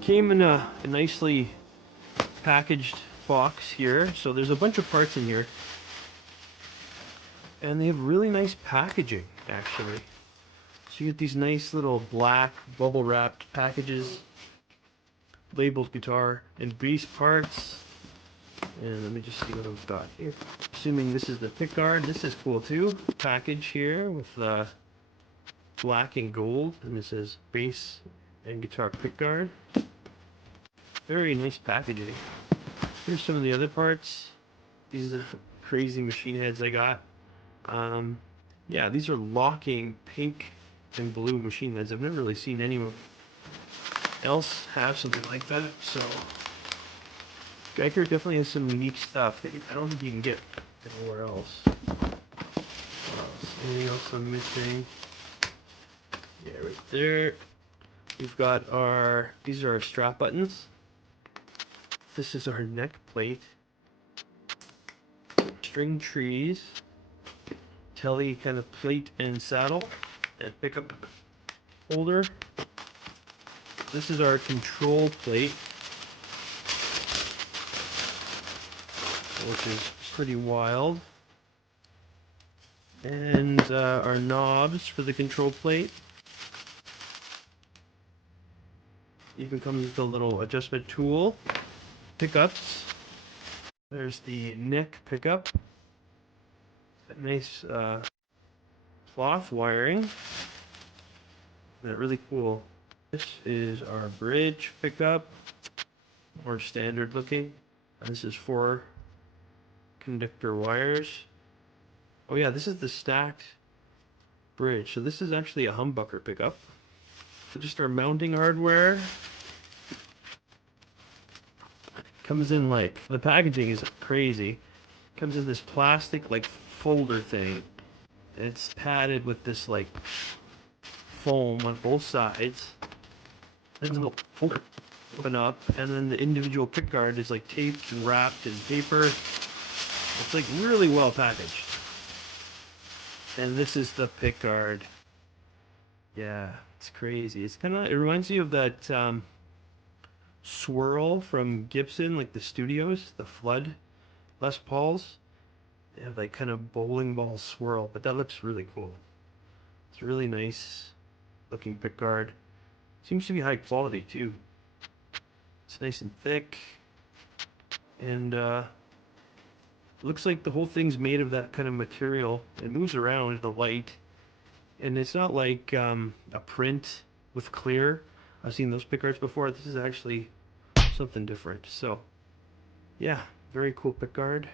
Came in a nicely packaged box here. So there's a bunch of parts in here. And they have really nice packaging, actually. So you get these nice little black bubble wrapped packages, labeled guitar and bass parts. And let me just see what I've got here. Assuming this is the pickguard. This is cool too. Package here with black and gold, and it says bass and guitar pickguard. Very nice packaging. Here's some of the other parts. These are the crazy machine heads I got. Yeah, these are locking pink and blue machine heads. I've never really seen anyone else have something like that. So Guyker definitely has some unique stuff that I don't think you can get anywhere else. Anything else I'm missing? Yeah, right there. We've got these are our strap buttons. This is our neck plate. String trees. Telly kind of plate and saddle. And pickup holder. This is our control plate, which is pretty wild. And our knobs for the control plate. Even comes with a little adjustment tool. Pickups. There's the neck pickup. Nice cloth wiring. That really cool. This is our bridge pickup. More standard looking. And this is 4 conductor wires. Oh yeah, this is the stacked bridge. So this is actually a humbucker pickup. So just our mounting hardware. Comes in like, the packaging is crazy. Comes in this plastic like folder thing. And it's padded with this like foam on both sides. Then there's a little folder open up, and then the individual pickguard is like taped and wrapped in paper. It's like really well packaged. And this is the pickguard. Yeah, it's crazy. It's kind of, it reminds me of that swirl from Gibson, like the studios, the Flood Les Pauls. They have like kind of bowling ball swirl, but that looks really cool. It's really nice looking pickguard. Seems to be high quality too. It's nice and thick, and looks like the whole thing's made of that kind of material. It moves around in the light, and it's not like a print with clear. I've seen those pickguards before. This is actually something different. So, yeah, very cool pickguard.